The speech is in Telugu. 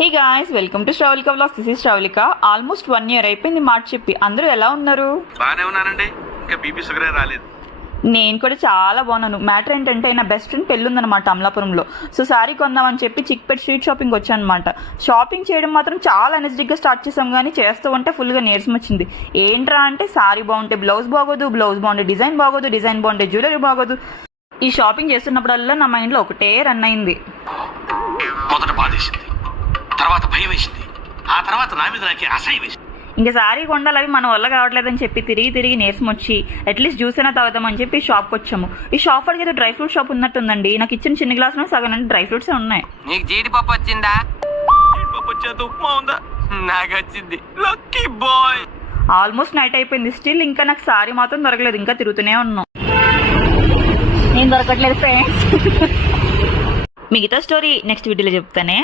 Hey guys, welcome to Shravalika vlogs. This is Shravalika. Almost 1 year అయిపోయింది మాట చెప్పి. అందరూ ఎలా ఉన్నారు? బానే ఉన్నానండి. ఇంకా బీపీ షుగర్ రాలేదు. నేను కూడా చాలా బాగున్నాను. మ్యాటర్ ఏంటంటే నా బెస్ట్ ఫ్రెండ్ పెళ్ళి ఉందన్నమాట అమలాపురంలో. సో శారీ కొందామని చెప్పి చిక్పేట్ స్ట్రీట్ షాపింగ్ వచ్చాను అనమాట. షాపింగ్ చేయడం మాత్రం చాలా ఎనర్జెటిక్గా స్టార్ట్ చేసాం, కానీ చేస్తూ ఉంటే ఫుల్గా నీరసం వచ్చింది. ఏంట్రా అంటే శారీ బాగుంటే బ్లౌజ్ బాగోదు, బ్లౌజ్ బాగుంటే డిజైన్ బాగోదు, డిజైన్ బాగుంటే జ్యువెలరీ బాగోదు. ఈ షాపింగ్ చేస్తున్నప్పుడల్లా నా మైండ్లో ఒకటే రన్ అయింది. మొదట బాధేసింది, తర్వాత భయం వేసింది, ఆ తర్వాత నా మీద నాకే అసహ్యం వేసింది. ఇంకా శారీ కొండాలి, అవి మన వల్ల కావట్లేదని చెప్పి తిరిగి నీరసం వచ్చి అట్లీస్ట్ జ్యూస్ అయినా తాగుదామని చెప్పి షాప్కి వచ్చాము. ఈ షాప్ వాడికి ఏదో డ్రై ఫ్రూట్ షాప్ ఉన్నట్టుందండి. నాకు ఇచ్చిన చిన్న గ్లాసులో సగం అంటే డ్రై ఫ్రూట్స్ ఉన్నాయి. నీకు జీడిపప్పు వచ్చిందా? జీడిపప్పు వచ్చేది, ఉప్మా ఉందా? నాకు వచ్చింది. Lucky boy. ఆల్మోస్ట్ నైట్ అయిపోయింది, స్టిల్ ఇంకా నాకు శారీ మాత్రం దొరకలేదు. ఇంకా తిరుగుతూనే ఉన్నాం. నేను దొరకట్లేదు ఫ్రెండ్స్. మిగతా స్టోరీ నెక్స్ట్ వీడియోలో చెప్తానే.